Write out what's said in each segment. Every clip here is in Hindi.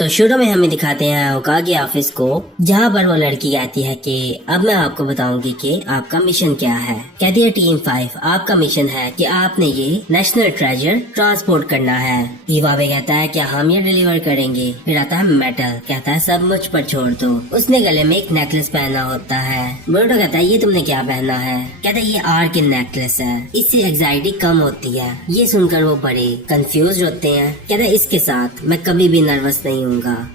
तो शुरू में हमें दिखाते हैं होकागे ऑफिस को, जहाँ पर वो लड़की कहती है कि अब मैं आपको बताऊंगी कि आपका मिशन क्या है। कहती है टीम 5 आपका मिशन है कि आपने ये नेशनल ट्रेजर ट्रांसपोर्ट करना है। इवाबे कहता है क्या हम ये डिलीवर करेंगे। फिर आता है मेटल, कहता है सब मुझ पर छोड़ दो। उसने गले में एक नेकलेस पहना होता है। बोरुटो कहता है ये तुमने क्या पहना है। कहता है ये आर की नेकलेस है, इससे एंग्जाइटी कम होती है। ये सुनकर वो बड़े कंफ्यूज होते हैं। कहता है इसके साथ मैं कभी भी नर्वस नहीं हूँगा।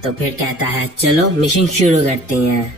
तो फिर कहता है चलो मिशन शुरू करते हैं।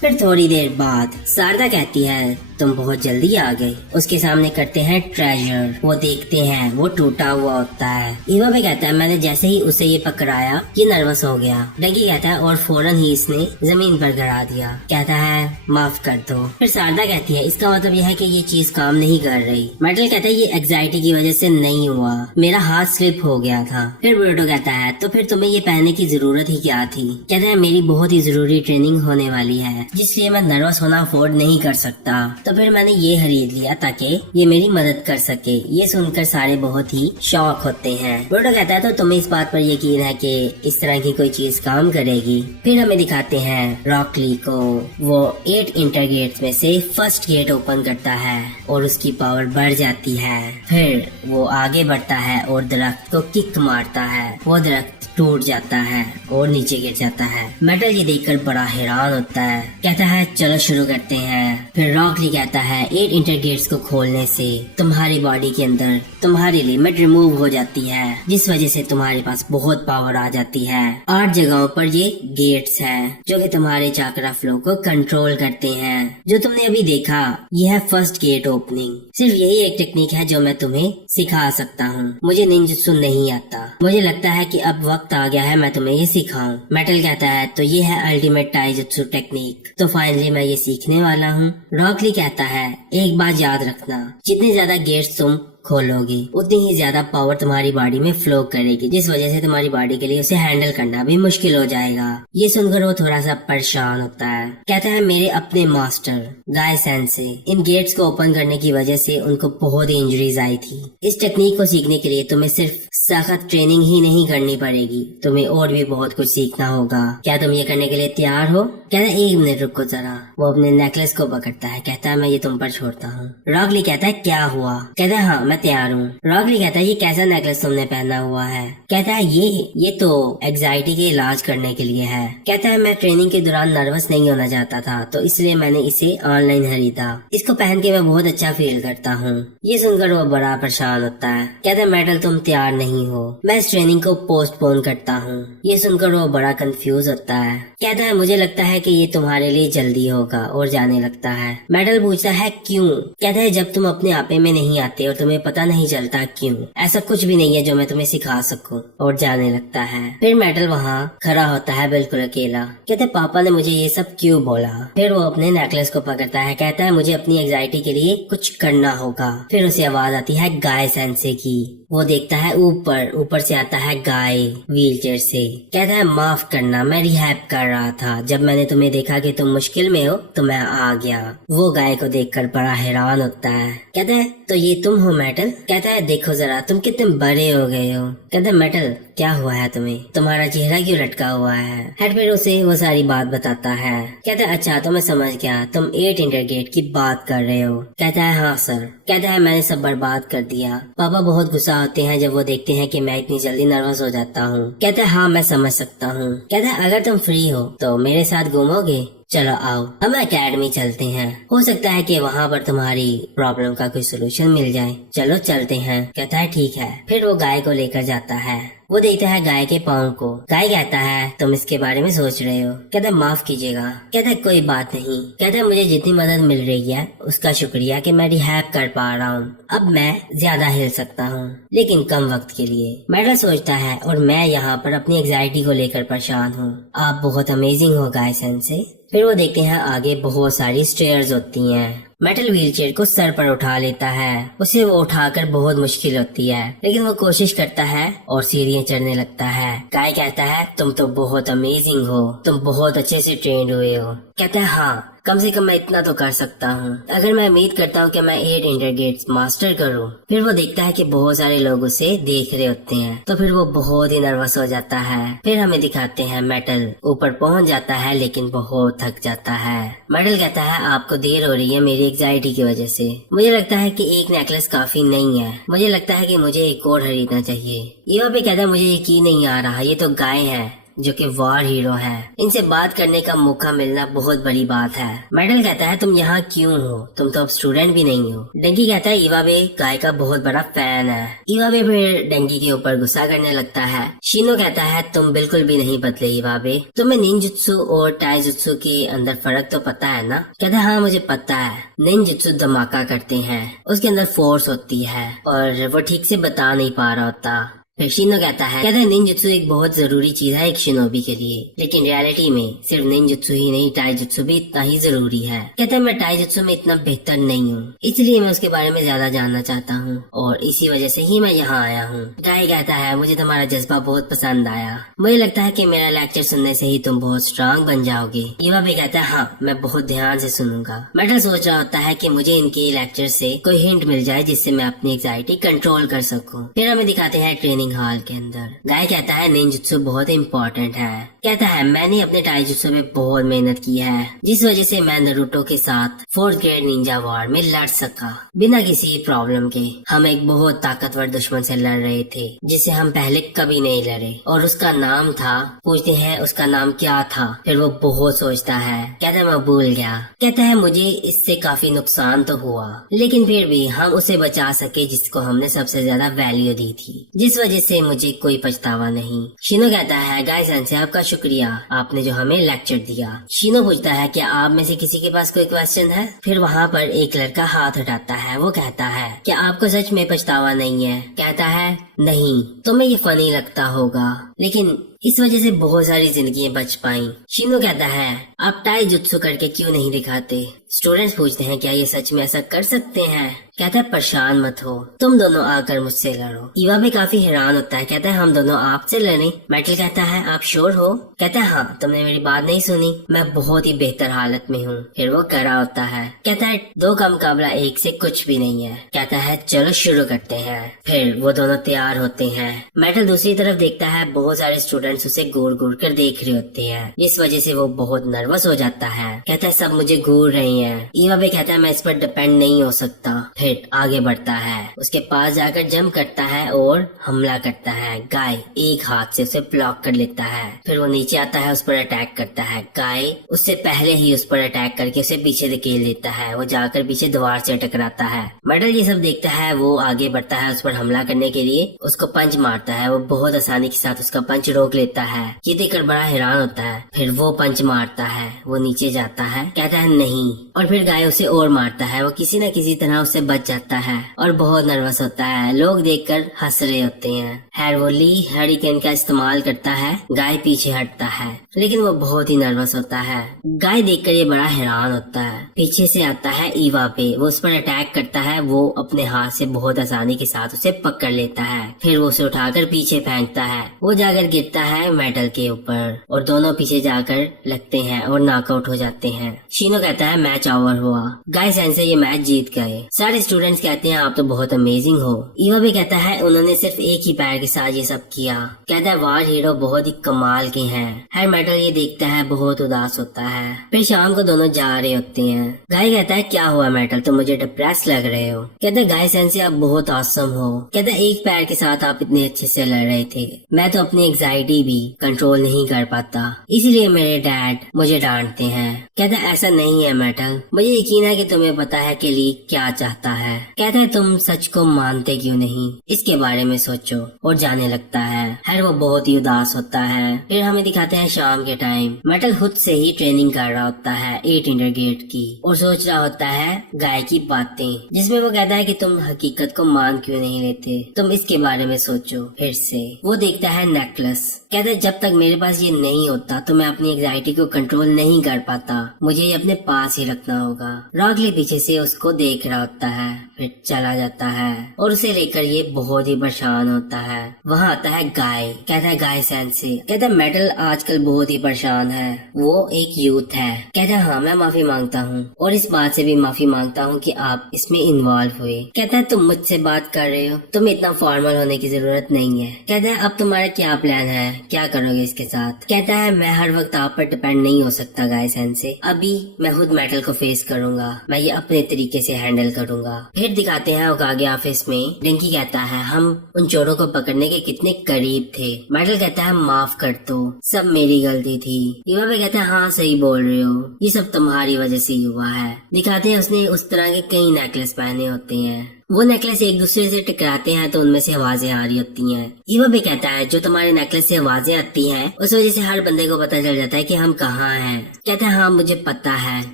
फिर थोड़ी देर बाद शारदा कहती है तुम बहुत जल्दी आ गए। उसके सामने करते हैं ट्रेजर, वो देखते हैं वो टूटा हुआ होता है। इवाबे कहता है मैंने जैसे ही उसे ये पकड़ाया ये नर्वस हो गया। डगी कहता है और फौरन ही इसने जमीन पर गिरा दिया। कहता है माफ कर दो। फिर शारदा कहती है इसका मतलब यह है कि ये चीज काम नहीं कर रही। मेटल कहता है ये एंग्जाइटी की वजह से नहीं हुआ, मेरा हाथ स्लिप हो गया था। फिर बोरुटो कहता है तो फिर तुम्हें ये पहनने की जरूरत ही क्या थी। कहता है मेरी बहुत ही जरूरी ट्रेनिंग होने वाली है जिसलिए मैं नर्वस होना अफोर्ड नहीं कर सकता। तो फिर मैंने ये खरीद लिया ताकि ये मेरी मदद कर सके। ये सुनकर सारे बहुत ही शॉक होते हैं। बोरुटो कहता है तो तुम्हें इस बात पर यकीन है कि इस तरह की कोई चीज काम करेगी। फिर हमें दिखाते हैं रॉक ली को, वो 8 इंटर गेट्स में से फर्स्ट गेट ओपन करता है और उसकी पावर बढ़ जाती है। फिर वो आगे बढ़ता है और दरख्त को किक मारता है। वो दरख्त टूट जाता है और नीचे गिर जाता है। मेटल ये देखकर बड़ा हैरान होता है। कहता है चलो शुरू करते हैं। फिर रॉकली कहता है 8 इंटर गेट्स को खोलने से तुम्हारी बॉडी के अंदर तुम्हारी लिमिट रिमूव हो जाती है, जिस वजह से तुम्हारे पास बहुत पावर आ जाती है। 8 जगहों पर ये गेट्स हैं जो कि तुम्हारे चाकरा फ्लो को कंट्रोल करते हैं। जो तुमने अभी देखा यह है फर्स्ट गेट ओपनिंग। सिर्फ यही एक टेक्निक है जो मैं तुम्हें सिखा सकता हूँ। मुझे निंजुत्सु नहीं आता। मुझे लगता है कि अब वक्त आ गया है मैं तुम्हें ये सिखाऊं। मेटल कहता है तो ये है अल्टीमेट टाइजुत्सु टेक्निक। तो फाइनली मैं ये सीखने वाला हूँ। रॉकली कहता है एक बात याद रखना, जितने ज्यादा गेट्स तुम खोलोगे उतनी ही ज्यादा पावर तुम्हारी बॉडी में फ्लो करेगी, जिस वजह से तुम्हारी बॉडी के लिए उसे हैंडल करना भी मुश्किल हो जाएगा। ये सुनकर वो थोड़ा सा परेशान होता है। कहता है मेरे अपने मास्टर गाय सेंसे इन गेट्स को ओपन करने की वजह से उनको बहुत ही इंजरीज आई थी। इस टेक्निक को सीखने के लिए तुम्हें सिर्फ सख्त ट्रेनिंग ही नहीं करनी पड़ेगी, तुम्हें और भी बहुत कुछ सीखना होगा। क्या तुम ये करने के लिए तैयार हो। कहता है 1 मिनट रुको जरा। वो अपने नेकलेस को पकड़ता है। कहता है मैं ये तुम पर छोड़ता हूँ। रॉकली कहता है क्या हुआ। कहता है हाँ मैं तैयार हूँ। रॉकली कहता है ये कैसा नेकलेस तुमने पहना हुआ है। कहता है ये तो एंग्जाइटी के इलाज करने के लिए है। कहता है मैं ट्रेनिंग के दौरान नर्वस नहीं होना चाहता था तो इसलिए मैंने इसे ऑनलाइन खरीदा। इसको पहन के मैं बहुत अच्छा फील करता हूँ। ये सुनकर वो बड़ा परेशान होता है। कहता है मेटल तुम तैयार नहीं हो, मैं इस ट्रेनिंग को पोस्टपोन करता हूँ। ये सुनकर वो बड़ा कंफ्यूज होता है। कहता है मुझे लगता है कि ये तुम्हारे लिए जल्दी होगा और जाने लगता है। मेटल पूछता है क्यों। कहता है जब तुम अपने आपे में नहीं आते और तुम्हें पता नहीं चलता क्यों, ऐसा कुछ भी नहीं है जो मैं तुम्हें सिखा सकूं। और जाने लगता है। फिर मेटल वहाँ खड़ा होता है बिल्कुल अकेला। कहते पापा ने मुझे ये सब क्यों बोला। फिर वो अपने नेकलेस को पकड़ता है। कहता है मुझे अपनी एंग्जाइटी के लिए कुछ करना होगा। फिर उसे आवाज आती है गाय सेंसे की। वो देखता है ऊपर से आता है गाय व्हीलचेयर से। कहता है माफ करना मैं रिहैब कर रहा था, जब मैंने तुम्हें देखा कि तुम मुश्किल में हो तो मैं आ गया। वो गाय को देखकर बड़ा हैरान होता है। कहता है तो ये तुम हो मेटल। कहता है देखो जरा तुम कितने बड़े हो गए हो। कहता है मेटल क्या हुआ है तुम्हें, तुम्हारा चेहरा क्यों लटका हुआ है। हेड फिर उसे वो सारी बात बताता है। कहता है अच्छा तो मैं समझ गया, तुम 8 इंटर गेट की बात कर रहे हो। कहता है हाँ सर। कहता है मैंने सब बर्बाद कर दिया। पापा बहुत गुस्सा होते हैं जब वो देखते हैं कि मैं इतनी जल्दी नर्वस हो जाता हूँ। कहता है हाँ मैं समझ सकता हूँ। कहता है अगर तुम फ्री हो तो मेरे साथ घूमोगे। चलो आओ हम एकेडमी चलते हैं, हो सकता है कि वहाँ पर तुम्हारी प्रॉब्लम का कोई सोल्यूशन मिल जाए। चलो चलते हैं। कहता है ठीक है। फिर वो गाय को लेकर जाता है। वो देखता है गाय के पाँव को। गाय कहता है तुम इसके बारे में सोच रहे हो। कहता है माफ कीजिएगा। कहता है कोई बात नहीं। कहता है मुझे जितनी मदद मिल रही है उसका शुक्रिया कि मैं रिहैब कर पा रहा हूँ। अब मैं ज्यादा हिल सकता हूँ लेकिन कम वक्त के लिए। मेटल सोचता है और मैं यहाँ पर अपनी एंग्जाइटी को लेकर परेशान हूँ। आप बहुत अमेजिंग हो गाय सेंसे। फिर वो देखते हैं आगे बहुत सारी स्टेयर्स होती हैं। मेटल व्हीलचेयर को सर पर उठा लेता है। उसे वो उठाकर बहुत मुश्किल होती है लेकिन वो कोशिश करता है और सीढ़ियाँ चढ़ने लगता है। गाय कहता है तुम तो बहुत अमेजिंग हो, तुम बहुत अच्छे से ट्रेंड हुए हो। कहता है हाँ कम से कम मैं इतना तो कर सकता हूँ। अगर मैं उम्मीद करता हूँ कि मैं 8 इंटरगेट्स मास्टर करूँ। फिर वो देखता है कि बहुत सारे लोग उसे देख रहे होते हैं, तो फिर वो बहुत ही नर्वस हो जाता है। फिर हमें दिखाते हैं मेटल ऊपर पहुँच जाता है लेकिन बहुत थक जाता है। मेटल कहता है आपको देर हो रही है मेरी एंग्जाइटी की वजह से। मुझे लगता है कि एक नेकलेस काफी नहीं है, मुझे लगता है कि मुझे एक और खरीदना चाहिए। ईवा भी कहता है मुझे यकीन नहीं आ रहा, ये तो गाय है जो कि वॉर हीरो है, इनसे बात करने का मौका मिलना बहुत बड़ी बात है। मेडल कहता है तुम यहाँ क्यों हो, तुम तो अब स्टूडेंट भी नहीं हो। डंकी कहता है इवाबे गाय का बहुत बड़ा फैन है। इवाबे फिर डंकी के ऊपर गुस्सा करने लगता है। शिनो कहता है तुम बिल्कुल भी नहीं बदले इवाबे, तुम्हें निंजुत्सु और टाइजुत्सु के अंदर फर्क तो पता है ना। कहता है हाँ मुझे पता है, निंजुत्सु धमाका करते हैं, उसके अंदर फोर्स होती है और वो ठीक से बता नहीं पा रहा होता। फिर शिनो कहता है निंजुत्सु एक बहुत जरूरी चीज है एक शिनोबी के लिए, लेकिन रियलिटी में सिर्फ निंजुत्सु ही नहीं टाइजुत्सु भी इतना ही जरूरी है। कहता है मैं टाइजुत्सु में इतना बेहतर नहीं हूँ, इसलिए मैं उसके बारे में ज्यादा जानना चाहता हूँ और इसी वजह से ही मैं यहाँ आया हूँ। गाय कहता है मुझे तुम्हारा जज्बा बहुत पसंद आया, मुझे लगता है कि मेरा लेक्चर सुनने से ही तुम बहुत स्ट्रांग बन जाओगे। युवा भी कहता है हाँ मैं बहुत ध्यान से सुनूंगा। मेटल सोच रहा होता है कि मुझे इनके लेक्चर से कोई हिंट मिल जाए जिससे मैं अपनी एंग्जाइटी कंट्रोल कर सकूं। फिर हमें दिखाते हैं ट्रेनिंग हॉल के अंदर। गाय कहता है निंजुत्सु बहुत इम्पोर्टेंट है। कहता है मैंने अपने टाइजुत्सु में बहुत मेहनत की है, जिस वजह से मैं नारुतो के साथ 4th ग्रेड निंजा वॉर में लड़ सका बिना किसी प्रॉब्लम के। हम एक बहुत ताकतवर दुश्मन से लड़ रहे थे जिससे हम पहले कभी नहीं लड़े और उसका नाम था, पूछते हैं उसका नाम क्या था। फिर वो बहुत सोचता है, कहता है मैं भूल गया। कहता है मुझे इससे काफी नुकसान तो हुआ लेकिन फिर भी हम उसे बचा सके जिसको हमने सबसे ज्यादा वैल्यू दी थी, जिस वजह से मुझे कोई पछतावा नहीं। शिनो कहता है गाय सेंसे आपका शुक्रिया, आपने जो हमें लेक्चर दिया। शिनो पूछता है क्या आप में से किसी के पास कोई क्वेश्चन है। फिर वहाँ पर एक लड़का हाथ उठाता है, वो कहता है क्या आपको सच में पछतावा नहीं है। कहता है नहीं, तुम्हें ये फनी लगता होगा लेकिन इस वजह से बहुत सारी जिंदगियां बच पाई। शिनो कहता है आप टाई जुत्सु करके क्यों नहीं दिखाते। स्टूडेंट्स पूछते हैं क्या ये सच में ऐसा कर सकते हैं। कहता है परेशान मत हो, तुम दोनों आकर मुझसे लड़ो। इवा भी काफी हैरान होता है, कहता है हम दोनों आपसे लड़ें। मेटल कहता है आप श्योर हो। कहता है हाँ, तुमने मेरी बात नहीं सुनी, मैं बहुत ही बेहतर हालत में हूँ। फिर वो करा होता है, कहता है 2 का मुकाबला 1 से कुछ भी नहीं है। कहता है चलो शुरू करते हैं। फिर वो दोनों तैयार होते हैं। मेटल दूसरी तरफ देखता है, बहुत सारे स्टूडेंट्स उसे घूर घूर कर देख रहे होते हैं, जिस वजह से वो बहुत नर्वस हो जाता है। कहता है सब मुझे घूर रहे हैं। इवा भी कहता है मैं इस पर डिपेंड नहीं हो सकता। फिर आगे बढ़ता है, उसके पास जाकर जंप करता है और हमला करता है। गाय एक हाथ से उसे ब्लॉक कर लेता है। फिर वो नीचे आता है, उस पर अटैक करता है। गाय उससे पहले ही उस पर अटैक करके उसे पीछे धकेल देता है। वो जाकर पीछे दीवार से टकराता है। मेटल ये सब देखता है, वो आगे बढ़ता है उस पर हमला करने के लिए, उसको पंच मारता है। वो बहुत आसानी के साथ उसका पंच रोक लेता है। ये देखकर बड़ा हैरान होता है। फिर वो पंच मारता है, वो नीचे जाता है, कहता है नहीं, और फिर गाय उसे और मारता है। वो किसी न किसी तरह उससे बच जाता है और बहुत नर्वस होता है। लोग देखकर हंस रहे होते हैं। हैरवोली हरिकेन का इस्तेमाल करता है। गाय पीछे हटता है लेकिन वो बहुत ही नर्वस होता है। गाय देखकर ये बड़ा हैरान होता है। पीछे से आता है ईवा पे, वो उस पर अटैक करता है। वो अपने हाथ से बहुत आसानी के साथ उसे पकड़ लेता है। फिर वो उसे उठाकर पीछे फेंकता है। वो जाकर गिरता है मेटल के ऊपर और दोनों पीछे जाकर लगते हैं और नॉकआउट हो जाते हैं। शिनो कहता है मैच ओवर हुआ, गाय सेंसे ये मैच जीत गए। सारे स्टूडेंट्स कहते हैं आप तो बहुत अमेजिंग हो। ईवा भी कहता है उन्होंने सिर्फ एक ही पैर के साथ ये सब किया। कहता है वार हीरो बहुत ही कमाल के हैं। हर मेटल ये देखता है, बहुत उदास होता है। फिर शाम को दोनों जा रहे होते हैं। गाय कहता है क्या हुआ मेटल, तुम मुझे डिप्रेस लग रहे हो। कहता है गाय सेंसे आप बहुत ऑसम हो। कहता है एक पैर के साथ आप इतने अच्छे से लड़ रहे थे, मैं तो अपनी एंग्जाइटी भी कंट्रोल नहीं कर पाता, इसलिए मेरे डैड मुझे डांटते हैं। कहता है ऐसा नहीं है मेटल, मुझे यकीन है कि तुम्हें पता है कि ली क्या चाहता है। कहता है तुम सच को मानते क्यों नहीं, इसके बारे में सोचो, और जाने लगता है। हर वो बहुत ही उदास होता है। फिर हमें दिखाते हैं शाम के टाइम। मेटल खुद से ही ट्रेनिंग कर रहा होता है 8 इंटरगेट की और सोच रहा होता है गाय की बातें, जिसमें वो कहता है कि तुम हकीकत को मान क्यों नहीं लेते, तुम इसके बारे में सोचो। फिर से वो देखता है नेकलेस। कहता है जब तक मेरे पास ये नहीं होता तो मैं अपनी एंजाइटी को कंट्रोल नहीं कर पाता, मुझे ये अपने पास ही रखना होगा। रॉकली पीछे से उसको देख रहा होता है, फिर चला जाता है और उसे लेकर ये बहुत ही परेशान होता है। वहाँ आता है गाय। कहता है गाय सेंसे, कहता है मेटल आजकल बहुत ही परेशान है, वो एक यूथ है। कहता है हाँ मैं माफी मांगता हूँ और इस बात से भी माफी मांगता हूँ कि आप इसमें इन्वॉल्व हुए। कहता है तुम मुझसे बात कर रहे हो, तुम्हें इतना फॉर्मल होने की जरूरत नहीं है। कहता है अब तुम्हारा क्या प्लान है, क्या करोगे इसके साथ। कहता है मैं हर वक्त आप पर डिपेंड नहीं हो सकता गाय सेंसे, अभी मैं खुद मेटल को फेस करूंगा, मैं ये अपने तरीके से हैंडल करूंगा। फिर दिखाते हैं ओकागे ऑफिस में। डंकी कहता है हम उन चोरों को पकड़ने के कितने करीब थे। मेटल कहता है माफ कर दो, सब मेरी गलती थी। युवा भी कहता है हाँ सही बोल रहे हो, ये सब तुम्हारी वजह से हुआ है। दिखाते हैं उसने उस तरह के कई नेकलेस पहने होते हैं, वो नेकलेस एक दूसरे से टकराते हैं तो उनमें से आवाजें आ रही होती हैं। ईवा भी कहता है जो तुम्हारे नेकलेस से आवाजें आती हैं उस वजह से हर बंदे को पता चल जाता है कि हम कहाँ हैं। कहता है हाँ मुझे पता है,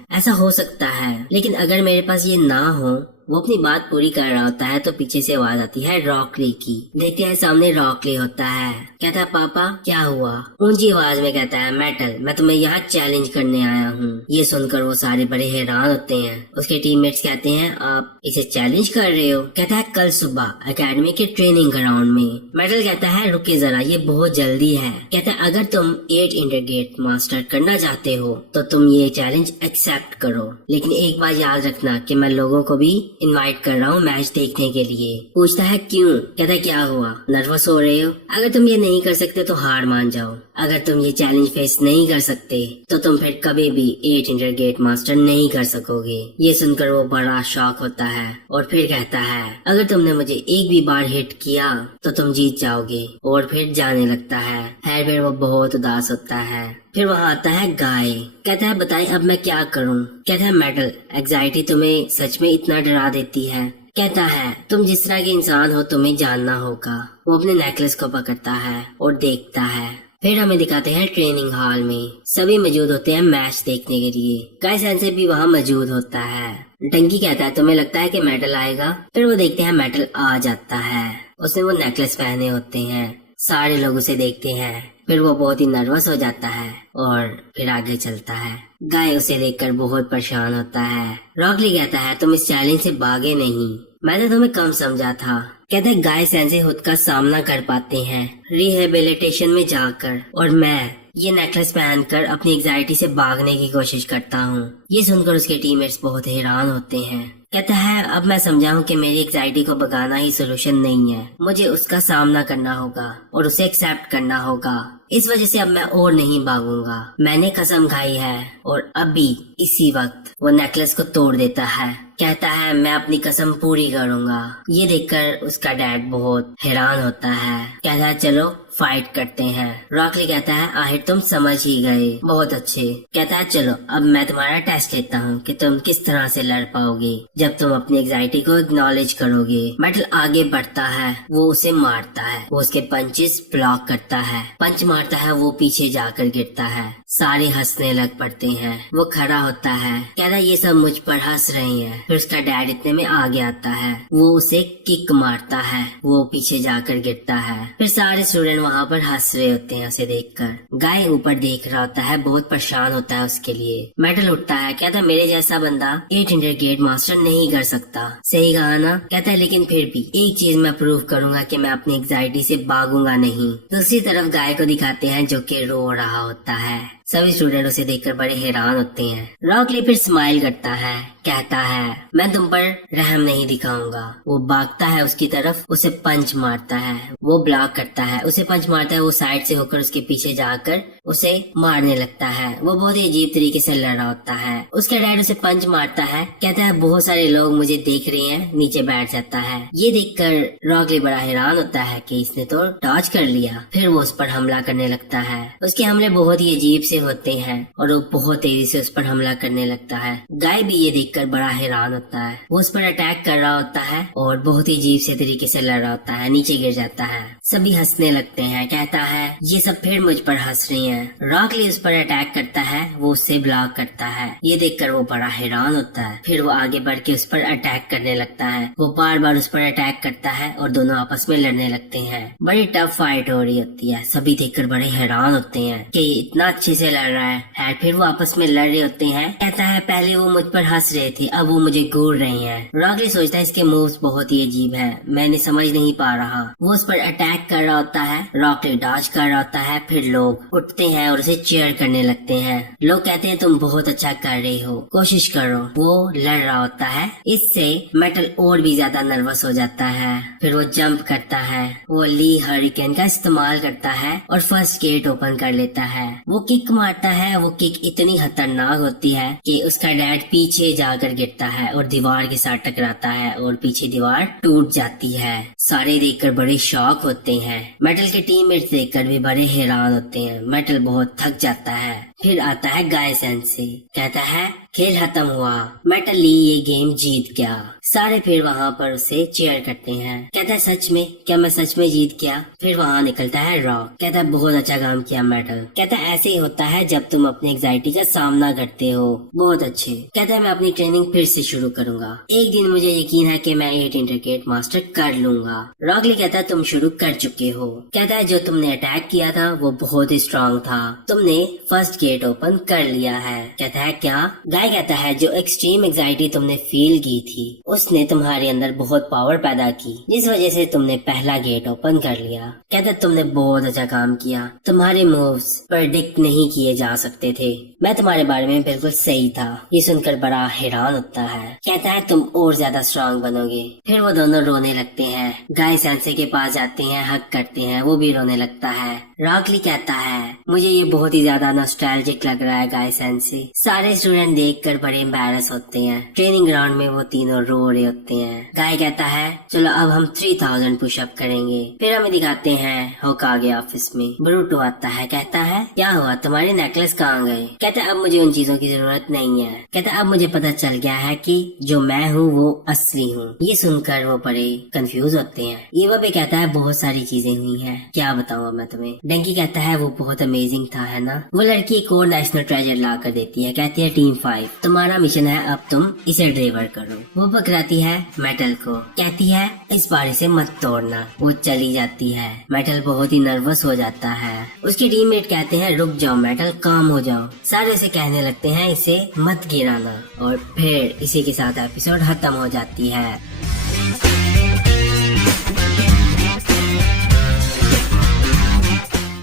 ऐसा हो सकता है, लेकिन अगर मेरे पास ये ना हो। वो अपनी बात पूरी कर रहा होता है तो पीछे से आवाज आती है रॉकली की। देखते हैं सामने रॉकली होता है। कहता है पापा क्या हुआ। ऊंची आवाज में कहता है मेटल मैं तुम्हें यहाँ चैलेंज करने आया हूँ। ये सुनकर वो सारे बड़े हैरान होते हैं। उसके टीममेट्स कहते हैं आप इसे चैलेंज कर रहे हो। कहता है कल सुबह एकेडमी के ट्रेनिंग ग्राउंड में। मेटल कहता है रुके जरा, ये बहुत जल्दी है। कहता है अगर तुम 8 इंटरगेट मास्टर करना चाहते हो तो तुम ये चैलेंज एक्सेप्ट करो, लेकिन एक बात याद रखना कि मैं लोगों को भी इनवाइट कर रहा हूँ मैच देखने के लिए। पूछता है क्यों। कहता है क्या हुआ, नर्वस हो रहे हो। अगर तुम ये नहीं कर सकते तो हार मान जाओ। अगर तुम ये चैलेंज फेस नहीं कर सकते तो तुम फिर कभी भी 8 इंटरगेट मास्टर नहीं कर सकोगे। ये सुनकर वो बड़ा शॉक होता है और फिर कहता है अगर तुमने मुझे एक भी बार हिट किया तो तुम जीत जाओगे, और फिर जाने लगता है। फिर वो बहुत उदास होता है। फिर वहाँ आता है गाय। कहता है बताएं अब मैं क्या करूँ। कहता है मेटल एंजाइटी तुम्हें सच में इतना डरा देती है। कहता है तुम जिस तरह के इंसान हो तुम्हें जानना होगा। वो अपने नेकलेस को पकड़ता है और देखता है। फिर हमें दिखाते हैं ट्रेनिंग हॉल में सभी मौजूद होते हैं मैच देखने के लिए। गाय सेंसे भी वहाँ मौजूद होता है। डंकी कहता है तुम्हें लगता है कि मेटल आएगा। फिर वो देखते हैं मेटल आ जाता है। उसने वो नेकलेस पहने होते हैं। सारे लोग उसे देखते हैं। फिर वो बहुत ही नर्वस हो जाता है और फिर आगे चलता है। गाय उसे देखकर बहुत परेशान होता है। रॉकली कहता है तुम इस चैलेंज से भागे नहीं, मैंने तुम्हें कम समझा था। कहते हैं गाय सेंसे खुद का सामना कर पाते हैं रिहेबिलिटेशन में जाकर, और मैं ये नेकलेस पहनकर अपनी एंजाइटी से भागने की कोशिश करता हूँ। ये सुनकर उसके टीममेट्स बहुत हैरान होते हैं। कहता है अब मैं समझा हूँ कि मेरी एंजाइटी को भगाना ही सोल्यूशन नहीं है, मुझे उसका सामना करना होगा और उसे एक्सेप्ट करना होगा। इस वजह से अब मैं और नहीं भागूंगा। मैंने कसम खाई है। और अभी इसी वक्त वो नेकलेस को तोड़ देता है। कहता है मैं अपनी कसम पूरी करूंगा। ये देखकर उसका डैड बहुत हैरान होता है। कहता है चलो फाइट करते हैं। रॉकली कहता है आखिर तुम समझ ही गए, बहुत अच्छे। कहता है चलो अब मैं तुम्हारा टेस्ट लेता हूँ कि तुम किस तरह से लड़ पाओगे जब तुम अपनी एंजाइटी को एक्नॉलेज करोगे। मेटल आगे बढ़ता है, वो उसे मारता है, वो उसके पंचेस ब्लॉक करता है। पंच मारता है, वो पीछे जाकर गिरता है। सारे हंसने लग पड़ते हैं। वो खड़ा होता है, कहता है ये सब मुझ पर हंस रहे हैं। फिर उसका डैड इतने में आगे आता है, वो उसे किक मारता है, वो पीछे जाकर गिरता है। फिर सारे स्टूडेंट वहाँ पर हंस रहे होते हैं उसे देखकर। गाय ऊपर देख रहा होता है, बहुत परेशान होता है उसके लिए। मेटल उठता है, कहता है मेरे जैसा बंदा 8 इंटरगेट मास्टर नहीं कर सकता। सही कहा ना। कहता है लेकिन फिर भी एक चीज मैं प्रूव करूंगा कि मैं अपनी एंजाइटी से भागूंगा नहीं। दूसरी तरफ गाय को दिखाते हैं जो कि रो रहा होता है। सभी स्टूडेंट उसे देखकर बड़े हैरान होते हैं। रॉकली फिर स्माइल करता है, कहता है मैं तुम पर रहम नहीं दिखाऊंगा। वो भागता है उसकी तरफ, उसे पंच मारता है, वो ब्लॉक करता है, उसे पंच मारता है, वो साइड से होकर उसके पीछे जाकर उसे मारने लगता है। वो बहुत ही अजीब तरीके से लड़ रहा होता है। उसका डैड उसे पंच मारता है, कहता है बहुत सारे लोग मुझे देख रहे हैं, नीचे बैठ जाता है। ये देखकर रॉकली बड़ा हैरान होता है कि इसने तो डॉज कर लिया। फिर वो उस पर हमला करने लगता है। उसके हमले बहुत ही अजीब से होते हैं और वो बहुत तेजी से उस पर हमला करने लगता है। गाय भी ये देखकर देखकर बड़ा हैरान होता है। वो उस पर अटैक कर रहा होता है और बहुत ही अजीब से तरीके से लड़ रहा होता है, नीचे गिर जाता है। सभी हंसने लगते हैं, कहता है ये सब फिर मुझ पर हंस रही हैं। रॉकली उस पर अटैक करता है, वो उससे ब्लॉक करता है। ये देखकर वो बड़ा हैरान होता है। फिर वो आगे बढ़ के उस पर अटैक करने लगता है। वो बार बार उस पर अटैक करता है और दोनों आपस में लड़ने लगते हैं। बड़ी टफ फाइट हो रही होती है। सभी देखकर बड़े हैरान होते हैं कि ये इतना अच्छे से लड़ रहा है। फिर वो आपस में लड़ रहे होते हैं। कहता है पहले वो मुझ पर हंस रहे थे, अब वो मुझे घूर रहे हैं। रॉकली सोचता है इसके मूव्स बहुत ही अजीब है, मैंने समझ नहीं पा रहा। वो उस पर अटैक कर रहा होता है, रॉकली डॉज कर रहा होता है। फिर लोग उठते हैं और उसे चीयर करने लगते हैं। लोग कहते हैं तुम बहुत अच्छा कर रही हो, कोशिश करो। वो लड़ रहा होता है। इससे मेटल और भी ज्यादा नर्वस हो जाता है। फिर वो जंप करता है। वो ली हरिकेन का इस्तेमाल करता है और फर्स्ट गेट ओपन कर लेता है। वो किक मारता है। वो किक इतनी खतरनाक होती है कि उसका डैड पीछे जाकर गिरता है और दीवार के साथ टकराता है और पीछे दीवार टूट जाती है। सारे देखकर बड़े शॉक होते हैं। मेटल के टीममेट्स देखकर भी बड़े हैरान होते हैं। मेटल बहुत थक जाता है। फिर आता है गाय सेंसे, कहता है खेल खत्म हुआ, मेटल ली ये गेम जीत गया। सारे फिर वहाँ पर उसे चीयर करते हैं। कहता है सच में, क्या मैं सच में जीत गया? फिर वहाँ निकलता है रॉक, कहता है बहुत अच्छा काम किया मेटल। कहता है ऐसे ही होता है जब तुम अपनी एंजाइटी का सामना करते हो, बहुत अच्छे। कहता है मैं अपनी ट्रेनिंग फिर से शुरू करूंगा, एक दिन मुझे यकीन है कि मैं 8 इंटरगेट मास्टर कर लूंगा। रॉकली कहता है तुम शुरू कर चुके हो। कहता है जो तुमने अटैक किया था वो बहुत ही स्ट्रांग था, तुमने फर्स्ट गेट ओपन कर लिया है। कहता है क्या? गाय कहता है जो एक्सट्रीम एंजाइटी तुमने फील की थी उसने तुम्हारे अंदर बहुत पावर पैदा की, जिस वजह से तुमने पहला गेट ओपन कर लिया। कहता तुमने बहुत अच्छा काम किया, तुम्हारे मूव्स प्रेडिक्ट नहीं किए जा सकते थे, मैं तुम्हारे बारे में बिल्कुल सही था। ये सुनकर बड़ा हैरान होता है। कहता है तुम और ज्यादा स्ट्रांग बनोगे। फिर वो दोनों रोने लगते हैं। गाय सेंसे के पास जाते हैं, हक करते हैं, वो भी रोने लगता है। रॉकली कहता है मुझे ये बहुत ही ज्यादा नॉस्टैल्जिक लग रहा है गाय सेंसे। सारे स्टूडेंट देखकर बड़े एम्बैरस होते हैं। ट्रेनिंग ग्राउंड में वो तीनों रो रहे होते हैं। गाय कहता है चलो अब हम 3000 पुशअप करेंगे। फिर हमें दिखाते हैं होकागे ऑफिस में। ब्रूटो आता है, कहता है क्या हुआ, तुम्हारे नेकलेस कहाँ गए? कहता है अब मुझे उन चीजों की जरूरत नहीं है। कहता है अब मुझे पता चल गया है कि जो मैं हूँ वो असली हूँ। ये सुनकर वो बड़े कंफ्यूज होते हैं। ईवा भी कहता है बहुत सारी चीजें हुई हैं, क्या बताऊँ मैं तुम्हें। डंकी कहता है वो बहुत अमेजिंग था, है ना। वो लड़की एक और नेशनल ट्रेजर ला कर देती है। कहती है टीम 5 तुम्हारा मिशन है, अब तुम इसे डिलीवर करो। वो पकड़ाती है मेटल को, कहती है इस बारी से मत तोड़ना। वो चली जाती है। मेटल बहुत ही नर्वस हो जाता है। उसके टीममेट कहते हैं रुक जाओ मेटल, काम हो जाओ। सारे उसे कहने लगते हैं इसे मत गिराना। और फिर इसी के साथ एपिसोड खत्म हो जाती है।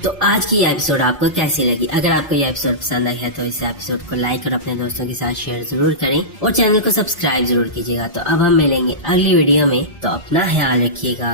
तो आज की एपिसोड आपको कैसी लगी? अगर आपको ये एपिसोड पसंद आई है तो इस एपिसोड को लाइक और अपने दोस्तों के साथ शेयर जरूर करें और चैनल को सब्सक्राइब जरूर कीजिएगा। तो अब हम मिलेंगे अगली वीडियो में, तो अपना ख्याल रखिएगा।